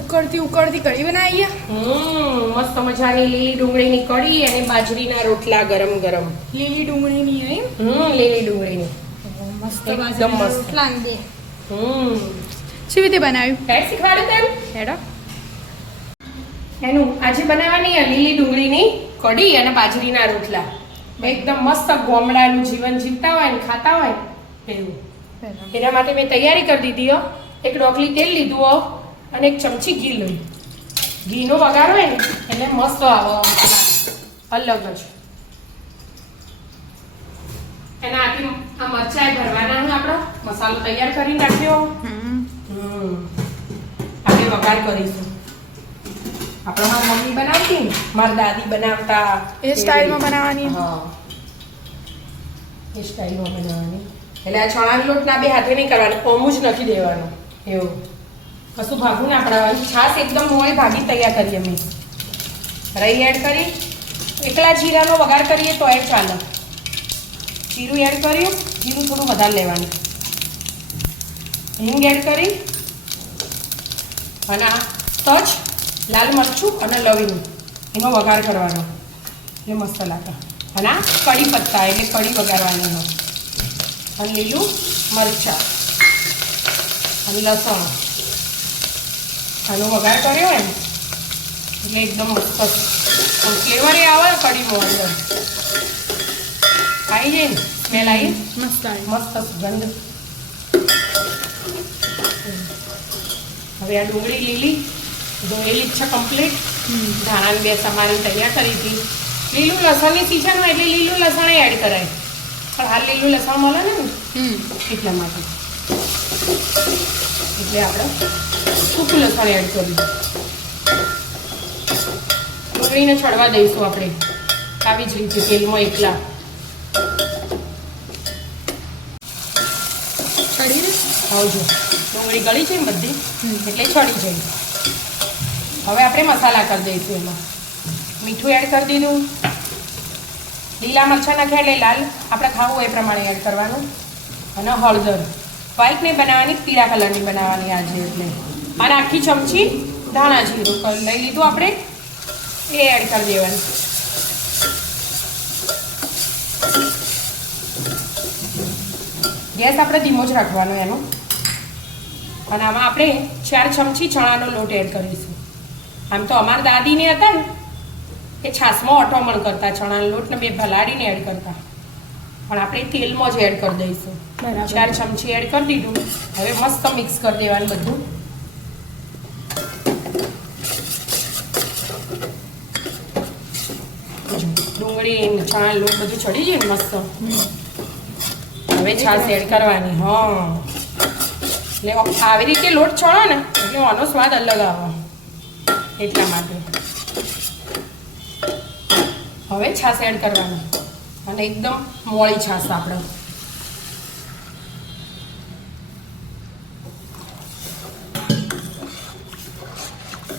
ઉકળતી કઢી બનાવી. મસ્ત મજાની લીલી ડુંગળીની કઢી અને બાજરીના રોટલા ગરમ ગરમ. લીલી ડુંગળીની એમ? લીલી ડુંગળીની મસ્ત એકદમ મસ્ત. રોટલા દે. કેવી રીતે બનાવ્યું? હેડ શીખવાડું તેમ હેડો. એનું આજે બનાવવાની લીલી ડુંગળીની કઢી અને બાજરીના રોટલા. એકદમ મસ્ત ગોમડાનું જીવન જીવતા હોય ને ખાતા હોય એવું. એના માટે મેં તૈયારી કરી દીધી હો. એક ડોકલી તેલ લીધું હો અને એક ચમચી ઘી લઈ. ઘીનો વઘાર હોય ને એટલે મસ્ત આવે અલગ જ. એના આથી આ મરચાં ભરવાના આપણો મસાલો તૈયાર કરી નાખ્યો. આપણે વઘાર કરીશું. આપણે મારી મમ્મી બનાવતી ને મારી દાદી બનાવતા એ સ્ટાઈલમાં બનાવવાની. હા એ સ્ટાઈલમાં બનાવવાની. એટલે આ ચણાનો લોટ ના બે હાથે નહીં કરવાનો, ઓમું જ નથી દેવાનું એવું. કશું ભાગું ના પડાવવાનું. છાશ એકદમ મોળી ભાગી તૈયાર કરીએ અમે. રાઈ એડ કરી એકલા જીરાનો વઘાર કરીએ તો એ ચાલે. જીરું એડ કર્યું, જીરું થોડું વધારે લેવાનું. હિંગ એડ કરી અને આ તજ, લાલ મરચું અને લવિંગ એનો વઘાર કરવાનો. એ મસ્ત લાગે. અને આ કઢી પત્તા એટલે કઢી વઘારવાની એનો. અને લીલું મરચાં અને લસણ આનો વઘાર કર્યો હોય ને એટલે એકદમ મસ્ત ફ્લેવર એ આવે કઢીમાં અંદર આવી જાય ને સ્મેલ આવી મસ્ત મસ્ત સુગંધ. હવે આ ડુંગળી જ છે કમ્પ્લીટ. ધાણાની બે સમારી તૈયાર કરી હતી. લીલું લસણની સિઝન હોય એટલે લીલું લસણ એડ કરાય, પણ હાલ લીલું લસણ મળે ને એટલા માટે એટલે આપણે સૂકું લસણ એડ કર્યું. ડુંગળીને છડવા દઈશું આપણે આવી જ રીતે તેલમાં એકલા. આવજો ડુંગળી ગળી છે ને બધી એટલે છડી જાય. હવે આપણે મસાલા કરી દઈશું. એમાં મીઠું એડ કરી દીધું. લીલા મરચાં નાખ્યા એટલે લાલ આપણે ખાવું એ પ્રમાણે એડ કરવાનું. અને હળદર વ્હાઈટ નહીં બનાવવાની, પીળા કલરની બનાવવાની આજે. એટલે અને આખી ચમચી ધાણા જીરું લઈ લીધું આપણે, એ એડ કરી દેવાનું. ગેસ આપણે ધીમો જ રાખવાનો એનો. અને આમાં આપણે 4 ચમચી ચણાનો લોટ એડ કરીશું. આમ તો અમારા દાદીને હતા ને એ છાશમાં ઓટોમણ કરતા, ચણાનો લોટને બે ભલાડીને એડ કરતા, પણ આપણે તેલમાં જ એડ કરી દઈશું. 4 ચમચી એડ કરી દીધું. હવે મસ્ત મિક્સ કરી દેવાનું બધું. ડુંગળી ચણા લોટ બધું ચડી જાય ને મસ્ત. હવે છાશ એડ કરવાની. હા એટલે આવી રીતે લોટ ચડો ને એટલે આનો સ્વાદ અલગ આવે એટલા માટે. હવે છાશ એડ કરવાની અને એકદમ મોળી છાશ આપણે.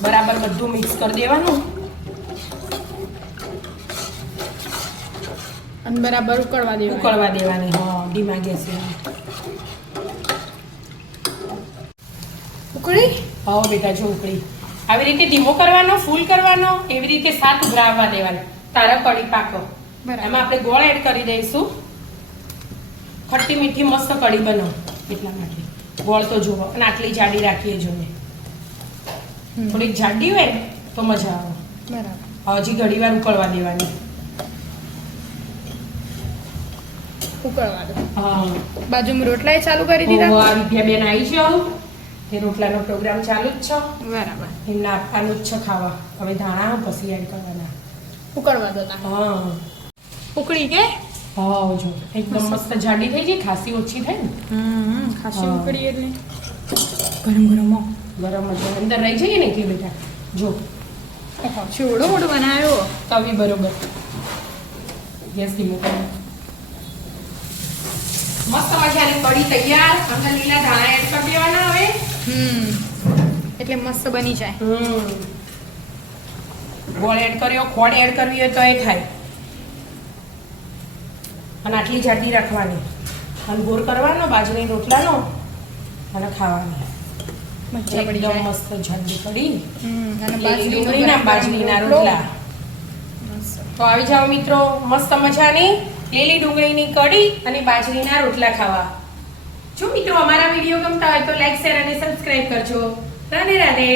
બરાબર બધું મિક્સ કરી દેવાનું અને બરાબર ઉકળવા દેવાની. હા ધીમા ગેસે. ઉકળી? હા બેટા જો ઉકળી. આવી રીતે ધીમો કરવાનો, ફૂલ કરવાનો, એવી રીતે 7 ઉભરાવવા દેવાના. તારા કઢી પાકો. એમાં આપણે ગોળ એડ કરી દઈશું. ખટ્ટી મીઠી મસ્ત કઢી બનો એટલા માટે ગોળ તો જોવો. અને આટલી જાડી રાખીએ જોઈએ. થોડીક જાડી હોય ને તો મજા આવે. બરાબર. હજી ઘડી વાર ઉકળવા દેવાની. ઉકળવા દો. હા બાજુમાં રોટલા ચાલુ કરી દીધા. વિદ્યાબેન આવી છે. તે રોટલાનો પ્રોગ્રામ ચાલુ જ છે. બરાબર. એમને આપવાનું જ છે ખાવા. હવે ધાણા પછી એડ કરવાના. ઉકળવા દો. હા ઉકળી કે? હા જો એકદમ મસ્ત જાડી થઈ ગઈ. ખાસી ઓછી થાય ને. ખાસી ઉકળી એટલે ગરમ ગરમ અંદર રહી જઈએ ને એટલે બેટા જો છોડો મોટો બનાવ્યો. તવી બરોબર ગેસ ધીમો કરો. મસ્ત મજાની કઢી તૈયાર. અંદર લીલા ધાણા એડ કરી દેવાના. હવે એટલે મસ્ત બની જાય. ગોળ એડ કર્યો, ખોડ એડ કરવી હોય તો એ થાય. અને આટલી જાડી રાખવાની અને ગોળ કરવાનો બાજરી રોટલાનો અને ખાવાની. મજા પડી એકદમ જાય. મસ્ત જાડી કઢી અને લીલી ડુંગળીના બાજરીના રોટલા. મસ્ત. તો આવી જાઓ મિત્રો, મસ્ત મજાની લીલી ડુંગળીની કઢી અને બાજરીના રોટલા ખાવા. જો મિત્રો અમારા વિડીયો ગમતા હોય તો લાઈક શેર અને સબસ્ક્રાઇબ કરજો. રાધે રાધે.